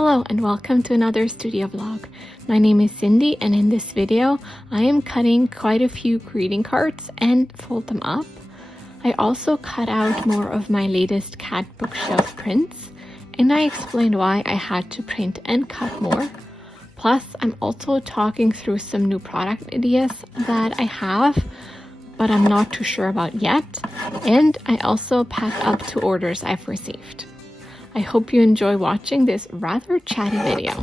Hello and welcome to another studio vlog. My name is Cindy and in this video I am cutting quite a few greeting cards and fold them up. I also cut out more of my latest cat bookshelf prints and I explained why I had to print and cut more. Plus I'm also talking through some new product ideas that I have but I'm not too sure about yet, and I also packed up 2 orders I've received. I hope you enjoy watching this rather chatty video.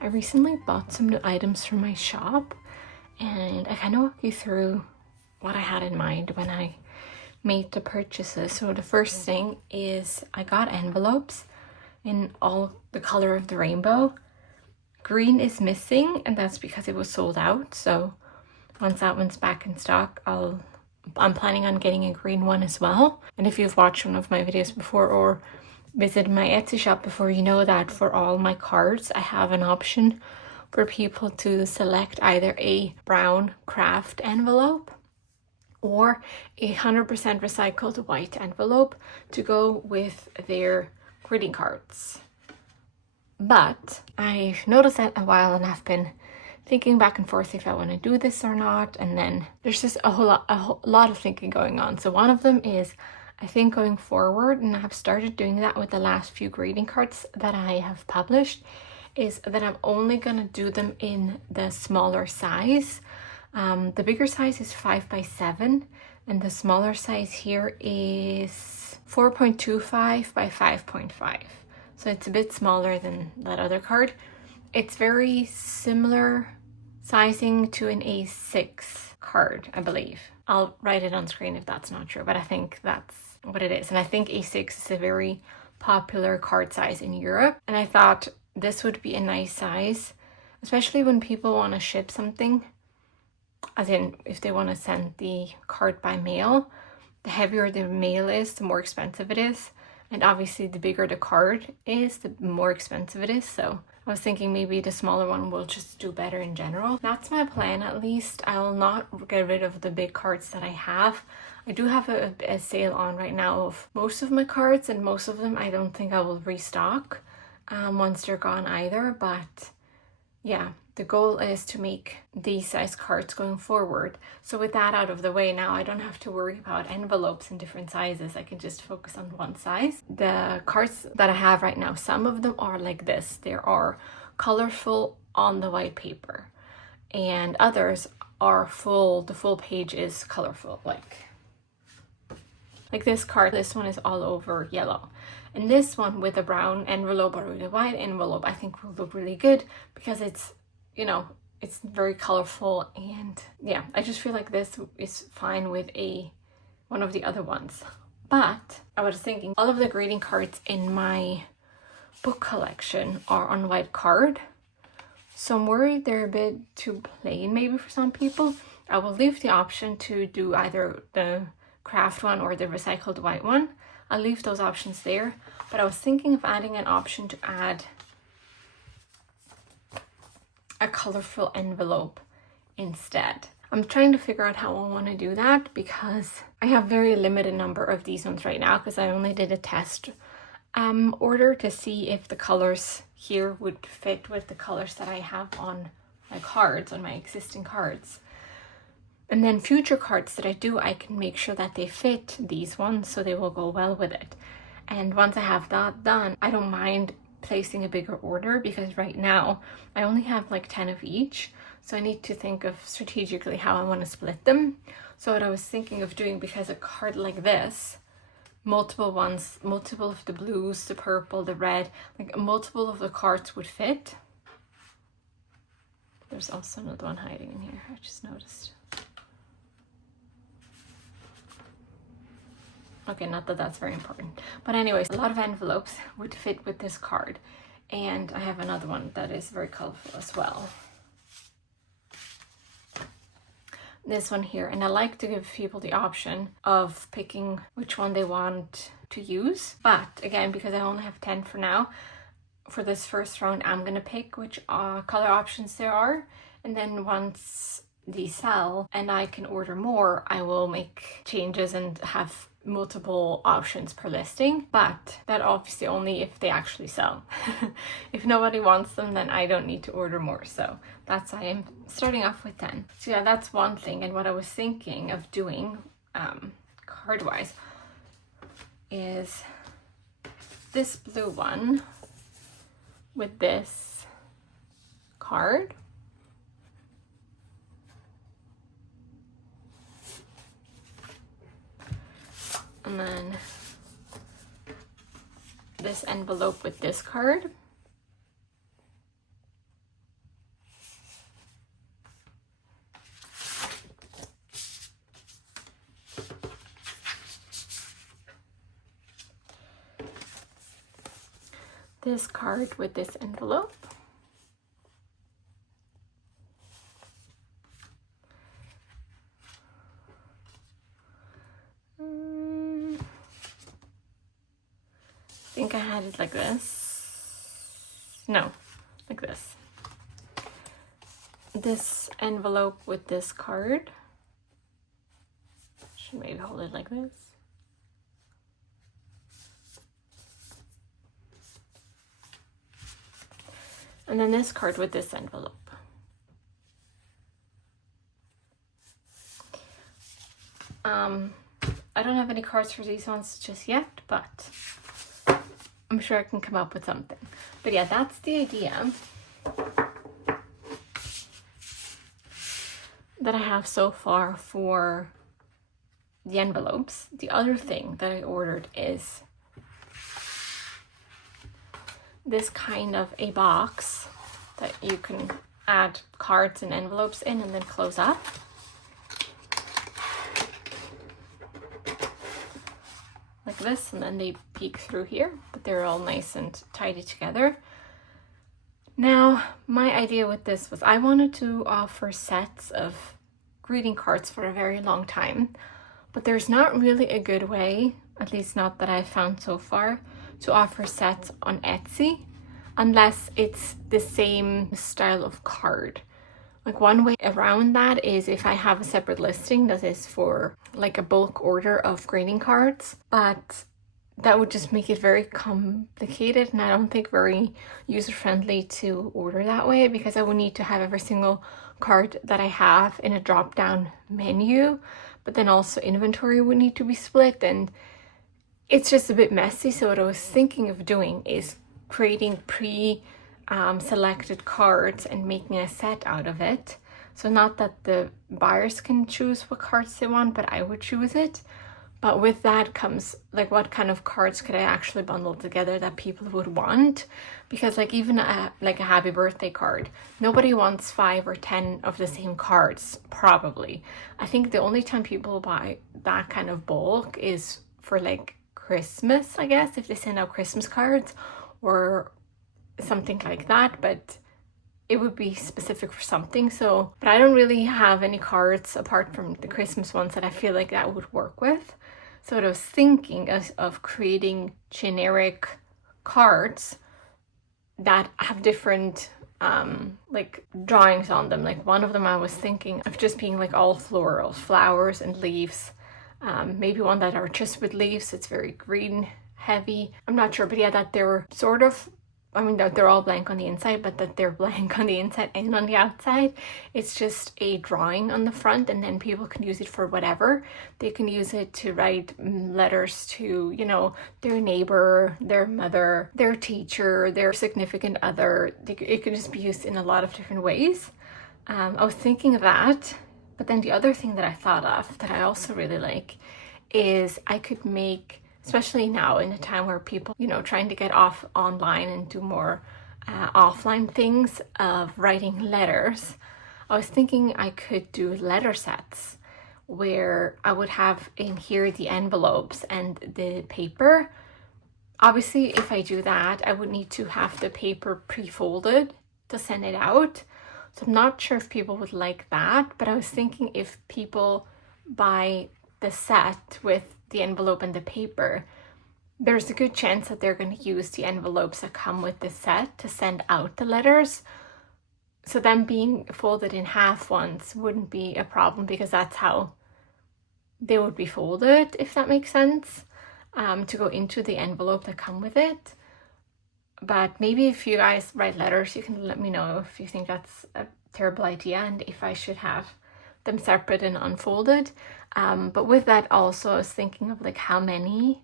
I recently bought some new items from my shop and I kind of walk you through what I had in mind when I made the purchases. So the first thing is I got envelopes in all the color of the rainbow. Green is missing and that's because it was sold out. So once that one's back in stock, I'm planning on getting a green one as well. And if you've watched one of my videos before or visited my Etsy shop before, you know that for all my cards I have an option for people to select either a brown craft envelope or a 100% recycled white envelope to go with their greeting cards. But I've noticed that a while and I've been thinking back and forth if I want to do this or not, and then there's just a whole lot of thinking going on. So one of them is I think going forward, and I've started doing that with the last few greeting cards that I have published, is that I'm only gonna do them in the smaller size. The bigger size is 5x7 and the smaller size here is 4.25 by 5.5. So it's a bit smaller than that other card. It's very similar sizing to an A6 card, I believe. I'll write it on screen if that's not true, but I think that's what it is. And I think A6 is a very popular card size in Europe. And I thought this would be a nice size, especially when people want to ship something, as in if they want to send the card by mail. The heavier the mail is, the more expensive it is. And obviously the bigger the card is, the more expensive it is. So I was thinking maybe the smaller one will just do better in general. That's my plan at least. I will not get rid of the big cards that I have. I do have a sale on right now of most of my cards, and most of them I don't think I will restock once they're gone either. But yeah, the goal is to make these size cards going forward. So with that out of the way now, I don't have to worry about envelopes in different sizes. I can just focus on one size. The cards that I have right now, some of them are like this. They are colorful on the white paper, and others are full. The full page is colorful, like this card. This one is all over yellow, and this one with a brown envelope or with a white envelope I think will look really good because it's, you know, it's very colorful. And yeah, I just feel like this is fine with one of the other ones. But I was thinking all of the greeting cards in my book collection are on white card. So I'm worried they're a bit too plain maybe for some people. I will leave the option to do either the craft one or the recycled white one. I'll leave those options there. But I was thinking of adding an option to add a colorful envelope instead. I'm trying to figure out how I want to do that because I have very limited number of these ones right now because I only did a test order to see if the colors here would fit with the colors that I have on my cards, on my existing cards. And then future cards that I do, I can make sure that they fit these ones so they will go well with it. And once I have that done, I don't mind placing a bigger order because right now I only have like 10 of each. So I need to think of strategically how I want to split them. So what I was thinking of doing, because a card like this, multiple ones, multiple of the blues, the purple, the red, like multiple of the cards would fit. There's also another one hiding in here, I just noticed. Okay, not that that's very important. But anyways, a lot of envelopes would fit with this card. And I have another one that is very colorful as well. This one here, and I like to give people the option of picking which one they want to use. But again, because I only have 10 for now, for this first round, I'm gonna pick which color options there are. And then once these sell and I can order more, I will make changes and have multiple options per listing, but that obviously only if they actually sell. If nobody wants them, then I don't need to order more. So that's why I'm starting off with 10. So yeah, that's one thing. And what I was thinking of doing card wise is this blue one with this card. And then this envelope with this card. This card with this envelope. I think I had it like this. No, like this. This envelope with this card. Should maybe hold it like this. And then this card with this envelope. I don't have any cards for these ones just yet, but I'm sure I can come up with something. But yeah, that's the idea that I have so far for the envelopes. The other thing that I ordered is this kind of a box that you can add cards and envelopes in and then close up. Like this, and then they peek through here, but they're all nice and tidy together. Now, my idea with this was I wanted to offer sets of greeting cards for a very long time, but there's not really a good way, at least not that I've found so far, to offer sets on Etsy unless it's the same style of card. Like one way around that is if I have a separate listing that is for like a bulk order of greeting cards, but that would just make it very complicated and I don't think very user-friendly to order that way, because I would need to have every single card that I have in a drop-down menu, but then also inventory would need to be split and it's just a bit messy. So what I was thinking of doing is creating selected cards and making a set out of it. So not that the buyers can choose what cards they want, but I would choose it. But with that comes like what kind of cards could I actually bundle together that people would want? Because like even a happy birthday card, nobody wants 5 or 10 of the same cards, probably. I think the only time people buy that kind of bulk is for like Christmas, I guess, if they send out Christmas cards, or something like that, but it would be specific for something. So, but I don't really have any cards apart from the Christmas ones that I feel like that would work with. So what I was thinking of creating generic cards that have different like drawings on them. Like one of them I was thinking of just being like all floral, flowers and leaves. Maybe one that are just with leaves, it's very green heavy. I'm not sure, but yeah, that they were sort of, I mean, that they're all blank on the inside, but that they're blank on the inside and on the outside. It's just a drawing on the front, and then people can use it for whatever. They can use it to write letters to, you know, their neighbor, their mother, their teacher, their significant other. It can just be used in a lot of different ways. I was thinking of that, but then the other thing that I thought of that I also really like is I could make, especially now in a time where people, you know, trying to get off online and do more offline things of writing letters. I was thinking I could do letter sets where I would have in here the envelopes and the paper. Obviously, if I do that, I would need to have the paper pre-folded to send it out. So I'm not sure if people would like that, but I was thinking if people buy the set with the envelope and the paper, there's a good chance that they're going to use the envelopes that come with the set to send out the letters. So them being folded in half once wouldn't be a problem, because that's how they would be folded, if that makes sense, to go into the envelope that come with it. But maybe if you guys write letters, you can let me know if you think that's a terrible idea and if I should have them separate and unfolded. But with that also, I was thinking of like how many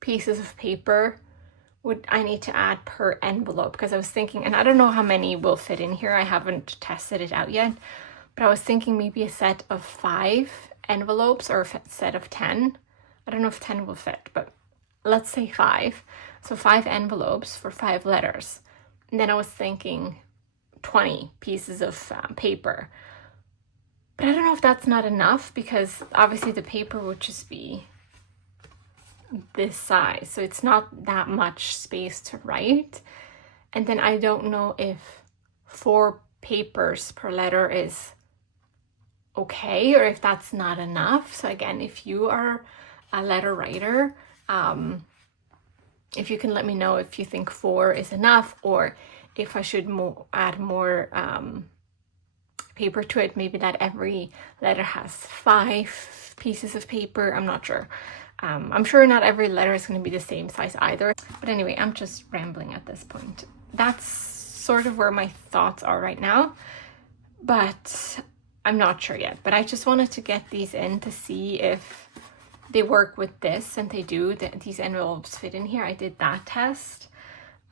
pieces of paper would I need to add per envelope, because I was thinking, and I don't know how many will fit in here, I haven't tested it out yet, but I was thinking maybe a set of 5 envelopes or a set of 10. I don't know if 10 will fit, but let's say 5. So 5 envelopes for 5 letters. And then I was thinking 20 pieces of paper. But I don't know if that's not enough, because obviously the paper would just be this size. So it's not that much space to write. And then I don't know if 4 papers per letter is okay, or if that's not enough. So again, if you are a letter writer, if you can let me know if you think 4 is enough, or if I should add more paper to it, maybe that every letter has 5 pieces of paper. I'm not sure. I'm sure not every letter is going to be the same size either. But anyway, I'm just rambling at this point. That's sort of where my thoughts are right now, but I'm not sure yet. But I just wanted to get these in to see if they work with this, and they do. These envelopes fit in here. I did that test,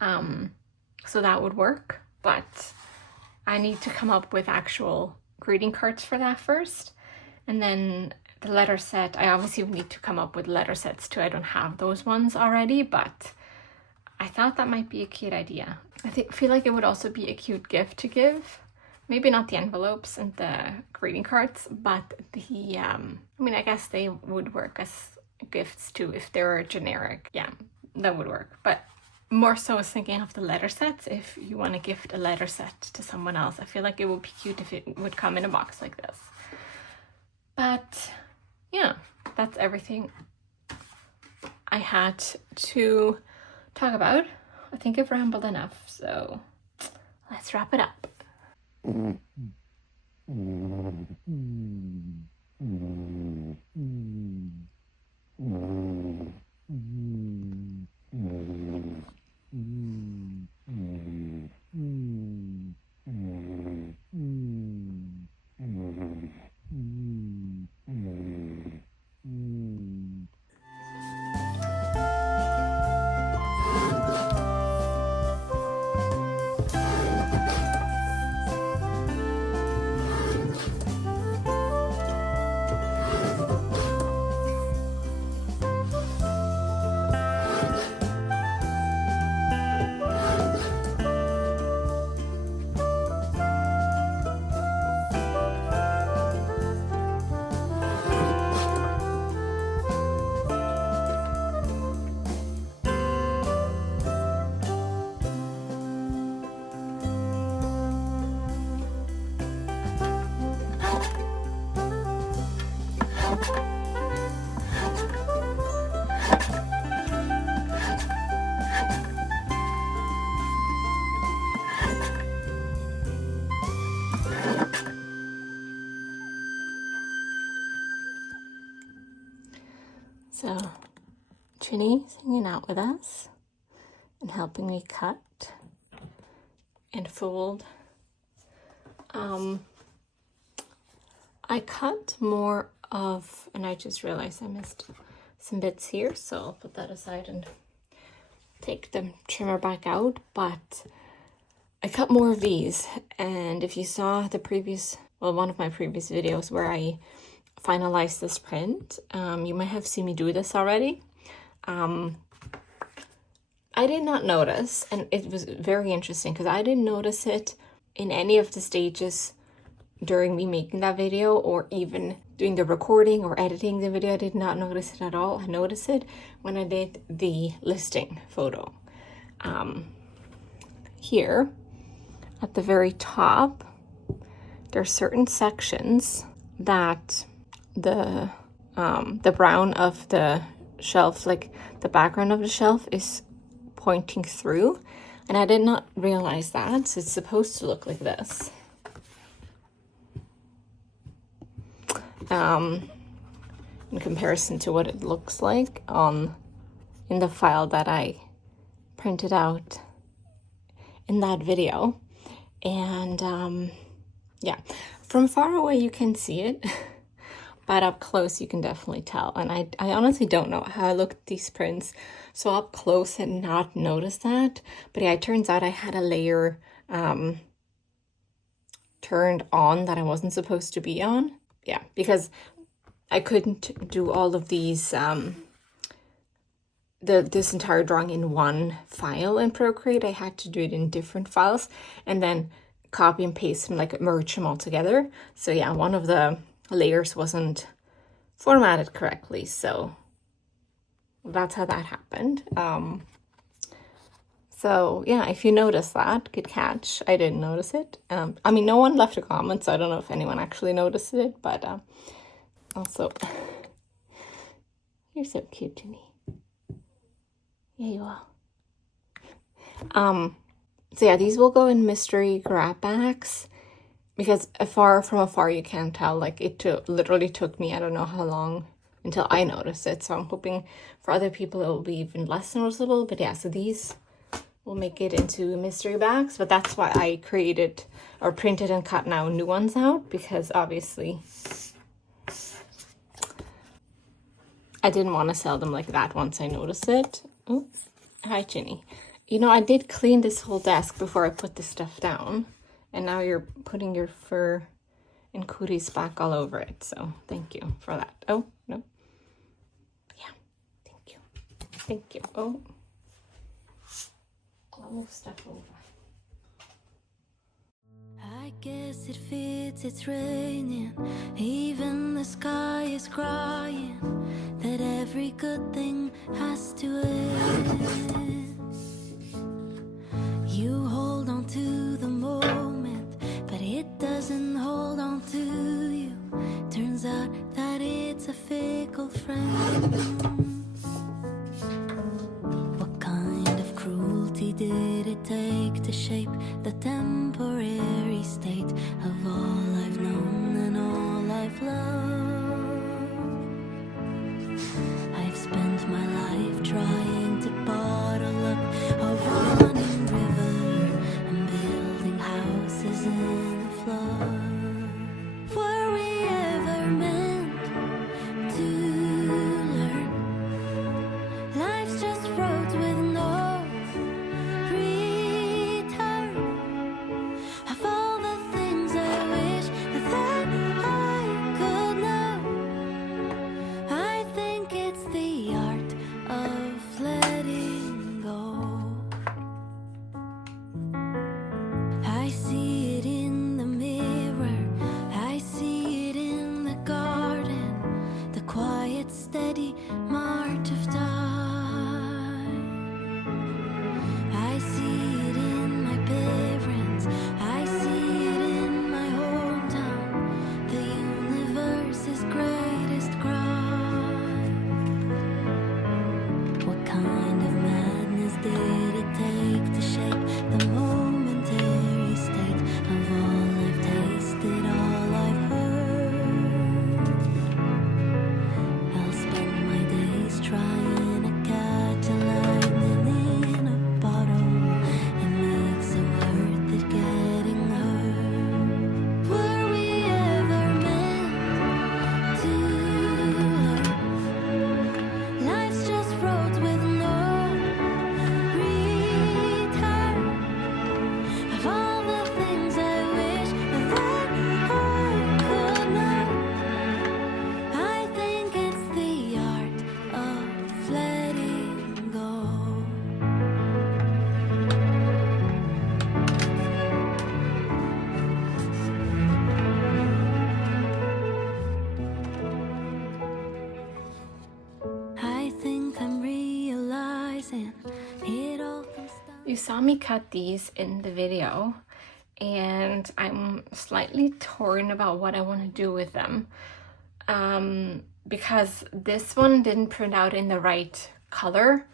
so that would work, but I need to come up with actual greeting cards for that first. And then the letter set, I obviously need to come up with letter sets too. I don't have those ones already, but I thought that might be a cute idea. I feel like it would also be a cute gift to give. Maybe not the envelopes and the greeting cards, but the, I mean, I guess they would work as gifts too if they were generic. Yeah, that would work. But more so I was thinking of the letter sets. If you want to gift a letter set to someone else, I feel like it would be cute if it would come in a box like this. But yeah, that's everything I had to talk about. I think I've rambled enough, so let's wrap it up. So Ginny's hanging out with us and helping me cut and fold. I cut more of, and I just realized I missed some bits here, so I'll put that aside and take the trimmer back out, but I cut more of these. And if you saw the previous, well, one of my previous videos where I finalized this print, you might have seen me do this already. I did not notice, and it was very interesting because I didn't notice it in any of the stages during me making that video, or even doing the recording or editing the video. I did not notice it at all. I noticed it when I did the listing photo. Here at the very top, there are certain sections that the brown of the shelf, like the background of the shelf, is pointing through, and I did not realize that. So it's supposed to look like this. In comparison to what it looks like in the file that I printed out in that video. And yeah, from far away you can see it, but up close you can definitely tell. And I honestly don't know how I look at these prints, so up close and not notice that. But yeah, it turns out I had a layer turned on that I wasn't supposed to be on. Yeah, because I couldn't do all of these, this entire drawing in one file in Procreate. I had to do it in different files and then copy and paste them, like merge them all together. So yeah, one of the layers wasn't formatted correctly, so that's how that happened. So yeah, if you notice that, good catch. I didn't notice it. I mean, no one left a comment, so I don't know if anyone actually noticed it, but also, you're so cute, Ginny. Yeah, you are. So yeah, these will go in mystery grab bags, because from afar you can't tell. Like, it literally took me, I don't know how long until I noticed it. So I'm hoping for other people it will be even less noticeable. But yeah, so these will make it into mystery bags. But that's why I created or printed and cut now new ones out, because obviously I didn't want to sell them like that once I noticed it. Oh, hi, Ginny. You know, I did clean this whole desk before I put this stuff down, and now you're putting your fur and cooties back all over it. So thank you for that. Oh, no. Yeah, thank you. Thank you. Oh, I'll move stuff over. I guess it fits, it's raining, even the sky is crying, that every good thing has to end. You hold on to the moment, but it doesn't hold on to you. Turns out that it's a fickle friend. What kind of cruelty did it take to shape the temporary state of all I've known and all I've loved? I've spent my life trying to bottle up a running river and building houses in a flood. Were we ever meant to learn? Life's just roads with no return. Of all the things I wish you saw me cut these in the video, and I'm slightly torn about what I want to do with them. Because this one didn't print out in the right color,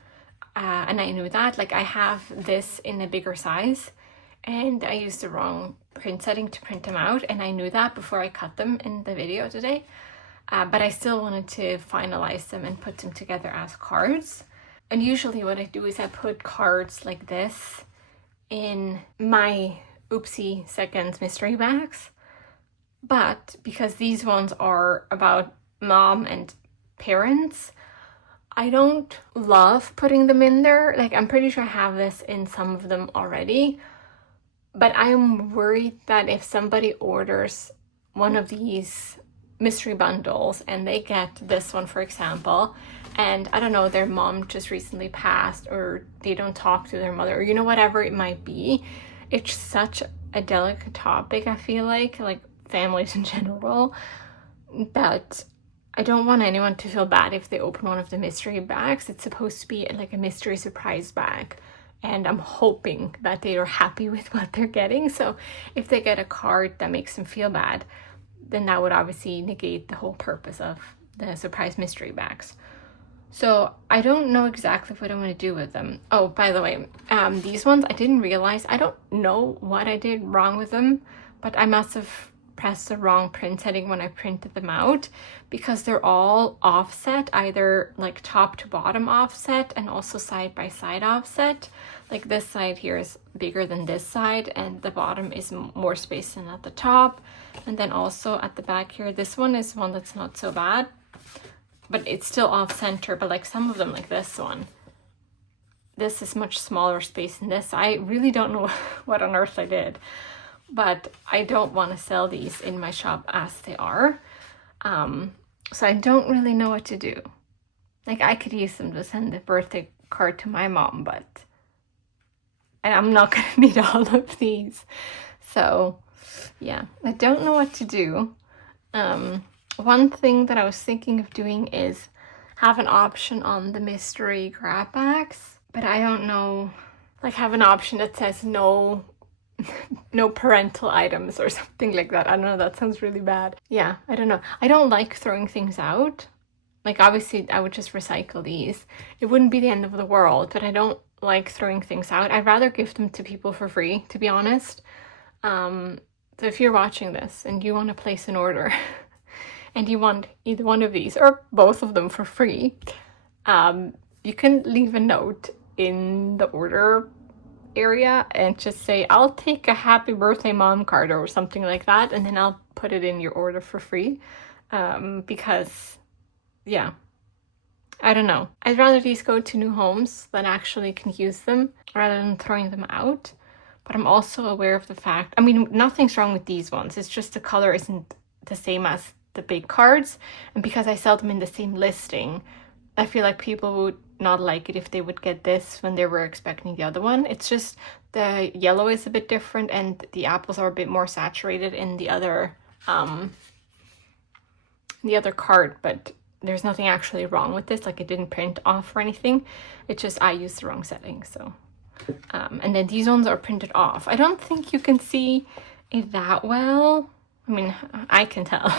and I knew that. Like, I have this in a bigger size, and I used the wrong print setting to print them out, and I knew that before I cut them in the video today. But I still wanted to finalize them and put them together as cards. And usually what I do is I put cards like this in my Oopsie Seconds mystery bags. But because these ones are about mom and parents, I don't love putting them in there. Like, I'm pretty sure I have this in some of them already. But I'm worried that if somebody orders one of these mystery bundles and they get this one, for example, and I don't know, their mom just recently passed, or they don't talk to their mother, or you know, whatever it might be, it's such a delicate topic, I feel like families in general, that I don't want anyone to feel bad if they open one of the mystery bags. It's supposed to be like a mystery surprise bag, and I'm hoping that they are happy with what they're getting. So if they get a card that makes them feel bad, then that would obviously negate the whole purpose of the surprise mystery bags. So I don't know exactly what I want to do with them. Oh, by the way, these ones, I didn't realize, I don't know what I did wrong with them, but I must have pressed the wrong print setting when I printed them out, because they're all offset, either like top to bottom offset and also side by side offset. Like, this side here is bigger than this side, and the bottom is more space than at the top. And then also at the back here, this one is one that's not so bad, but it's still off center. But like some of them, like this one, this is much smaller space than this. I really don't know what on earth I did, but I don't want to sell these in my shop as they are. So I don't really know what to do. Like, I could use them to send a birthday card to my mom, but I'm not going to need all of these. So yeah, I don't know what to do. One thing that I was thinking of doing is have an option on the mystery grab bags, but I don't know, like, have an option that says no parental items or something like that. I don't know, that sounds really bad. Yeah, I don't know. I don't like throwing things out. Like, obviously I would just recycle these. It wouldn't be the end of the world, but I don't like throwing things out. I'd rather give them to people for free, to be honest. So if you're watching this and you want to place an order and you want either one of these or both of them for free, you can leave a note in the order area and just say, I'll take a happy birthday mom card or something like that, and then I'll put it in your order for free. Because yeah, I don't know, I'd rather these go to new homes that actually can use them rather than throwing them out. But I'm also aware of the fact, I mean, nothing's wrong with these ones, it's just the color isn't the same as the big cards, and because I sell them in the same listing, I feel like people would not like it if they would get this when they were expecting the other one. It's just the yellow is a bit different and the apples are a bit more saturated in the other card, but there's nothing actually wrong with this. Like, it didn't print off or anything. It's just I used the wrong setting. So and then these ones are printed off. I don't think you can see it that well. I mean, I can tell.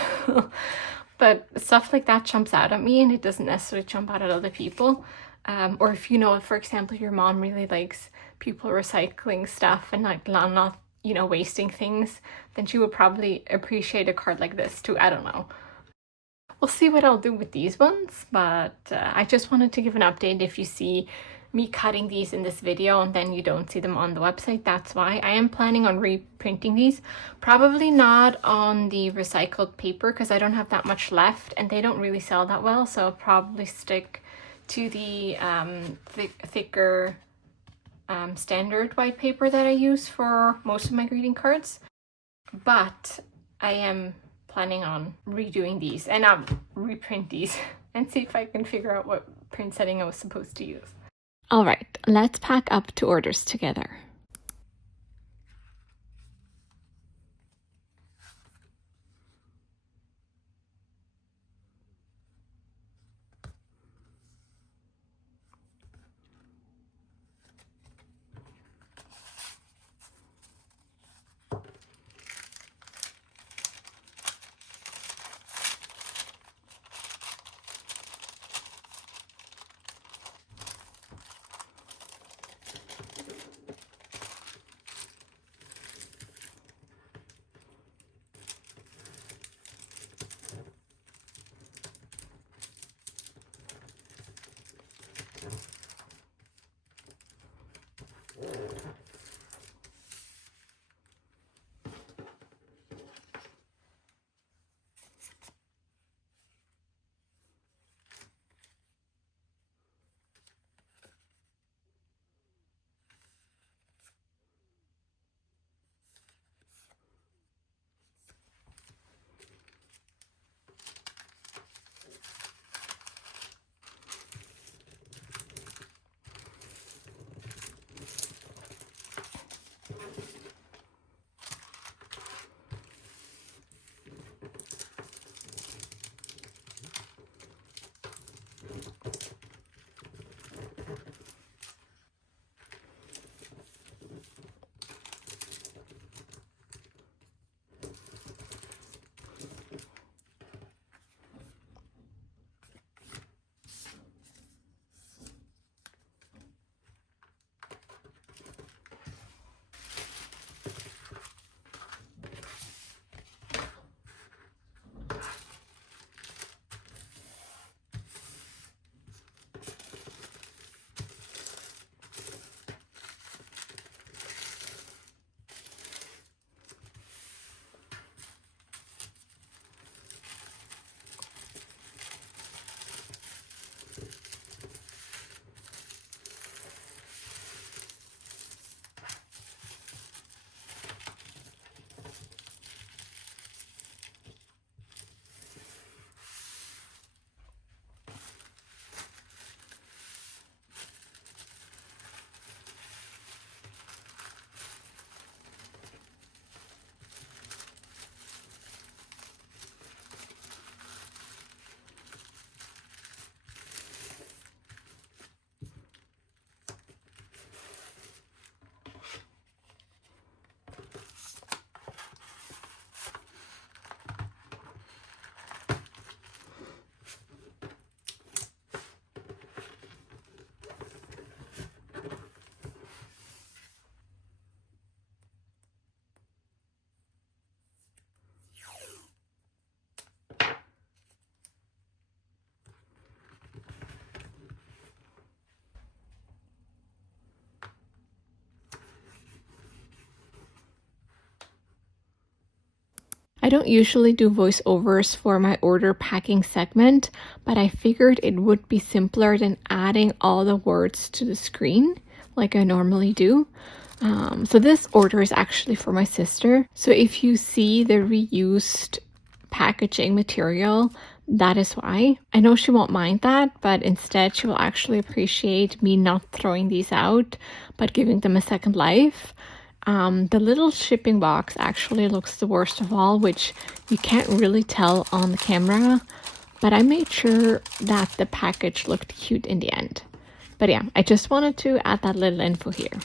But stuff like that jumps out at me, and it doesn't necessarily jump out at other people. Or if, you know, for example, your mom really likes people recycling stuff and like not, you know, wasting things, then she would probably appreciate a card like this too. I don't know. We'll see what I'll do with these ones, but I just wanted to give an update. If you see me cutting these in this video and then you don't see them on the website, that's why. I am planning on reprinting these, probably not on the recycled paper because I don't have that much left and they don't really sell that well, so I'll probably stick to the thicker standard white paper that I use for most of my greeting cards. But I am planning on redoing these and I'll reprint these and see if I can figure out what print setting I was supposed to use. All right, let's pack up to orders together. don't usually do voiceovers for my order packing segment, but I figured it would be simpler than adding all the words to the screen like I normally do. So this order is actually for my sister. So if you see the reused packaging material, that is why. I know she won't mind that, but instead she will actually appreciate me not throwing these out, but giving them a second life. The little shipping box actually looks the worst of all, which you can't really tell on the camera, but I made sure that the package looked cute in the end. But yeah, I just wanted to add that little info here.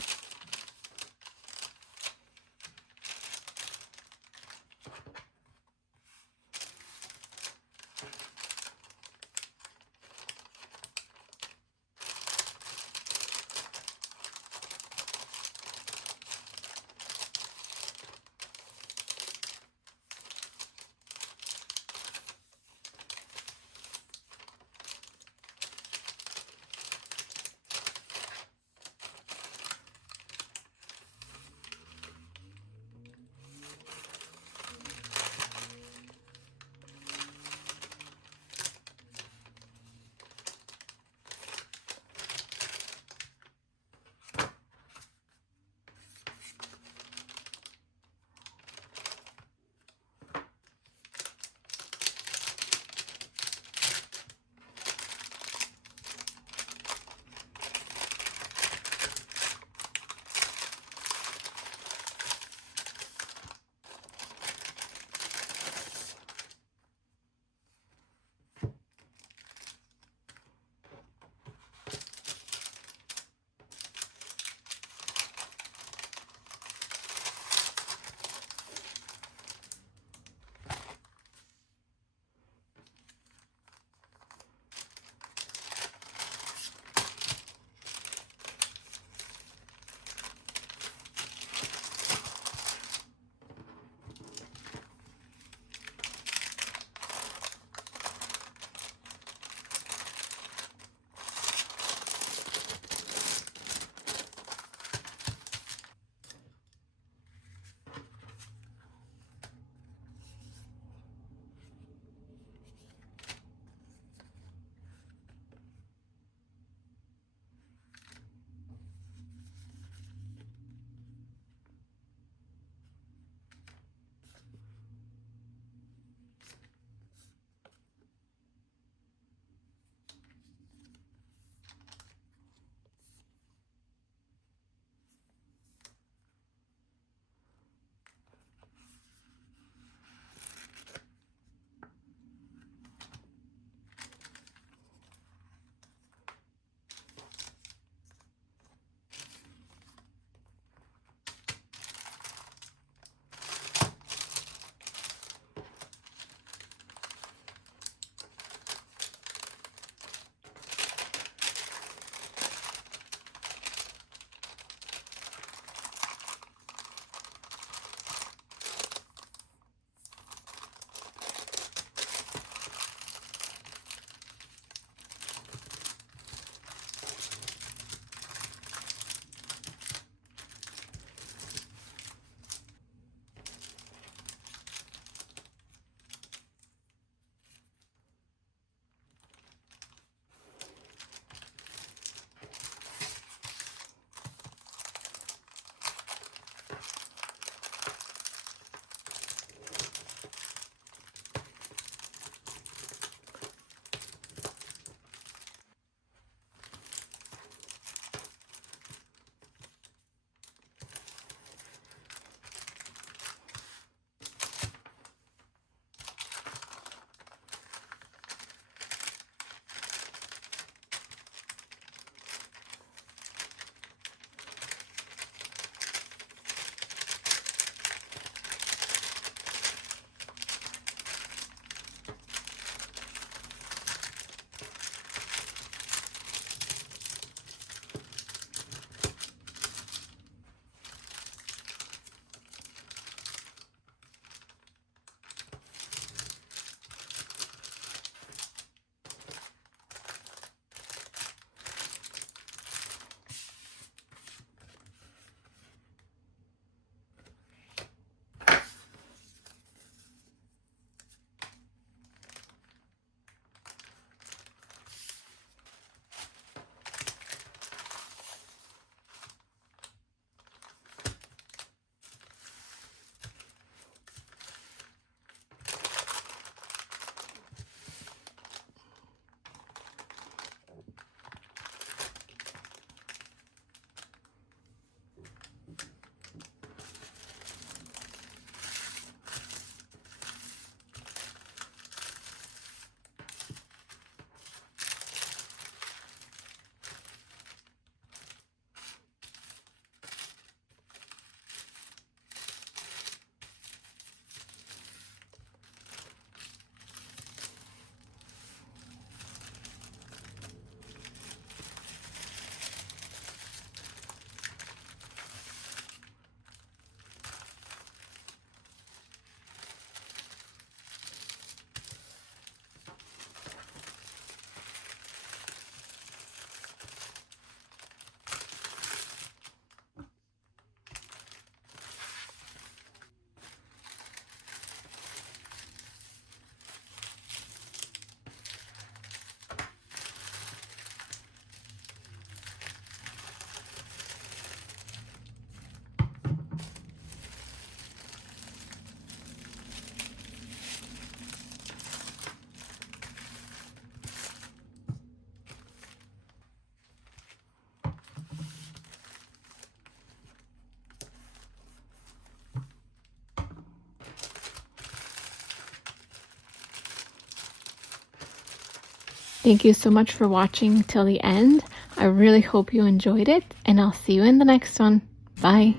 Thank you so much for watching till the end. I really hope you enjoyed it, and I'll see you in the next one. Bye.